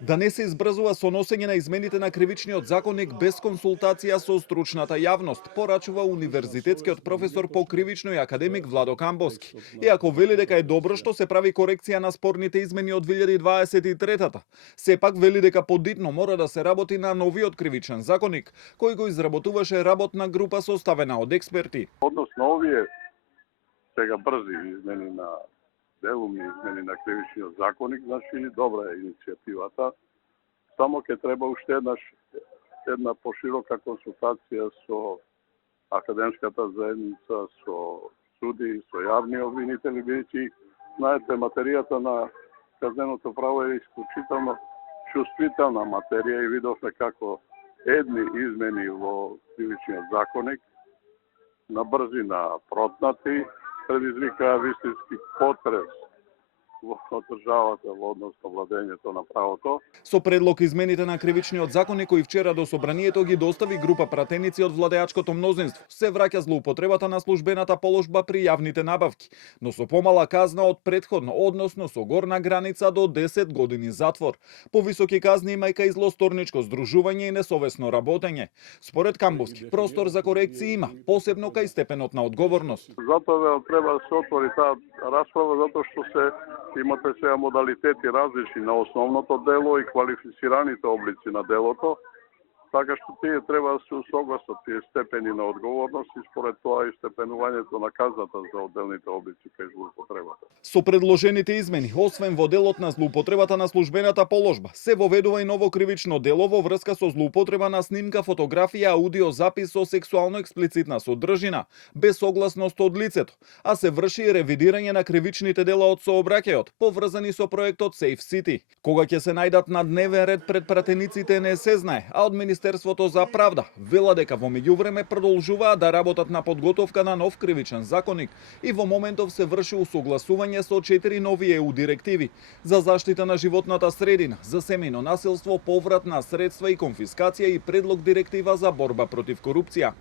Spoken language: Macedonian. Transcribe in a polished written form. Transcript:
Да не се избрзува со носење на измените на кривичниот законник без консултација со стручната јавност, порачува универзитетскиот професор по кривично и академик Владо Камбоски. Иако вели дека е добро што се прави корекција на спорните измени од 2023-та, сепак вели дека подитно мора да се работи на новиот кривичен законник, кој го изработуваше работна група составена од експерти. Односно овие сега брзи измени на делумни измени на кривичниот законник, значи добра е иницијативата, само ќе треба уште една поширока консултација со академската заедница, со суди, со јавни обвинители, бидејќи знаете материјата на казненото право е исклучително чувствителна материја и видовме како едни измени во кривичниот законник на брзина протнати предизвикаа вистински потрес во државата во однос на владењето на правото. Со предлог измените на кривичниот законник кој вчера до собранието ги достави група пратеници од владеачкото мнозинство, се враќа злоупотребата на службената положба при јавните набавки, но со помала казна од претходно, односно со горна граница до 10 години затвор. Повисоки казни имајка и злосторничко здружување и несовесно работење. Според Камбоски, простор за корекции има, посебно кај степенот на одговорност. Затоа треба да се отвори таа расправа, затоа што имате сега модалитети различни на основното дело и квалифицираните облици на делото, така што тие треба да се усогласат тие степени на одговорност и според тоа и степенувањето на казната за отделните облици кај злоупотребата. Со предложените измени, освен во делот на злоупотребата на службената положба, се воведува и ново кривично дело во врска со злоупотреба на снимка, фотографија, аудиозапис со сексуално експлицитна содржина, без согласност од лицето, а се врши и ревидирање на кривичните дела од сообраќајот, поврзани со проектот Safe City. Кога ќе се најдат на дневен ред пред пратениците не се знае, а од Министерството за правда вела дека во меѓувреме продолжуваат да работат на подготовка на нов кривичен законник и во моментов се врши усогласување со 4 нови ЕУ директиви за заштита на животната средина, за семејно насилство, поврат на средства и конфискација и предлог директива за борба против корупција.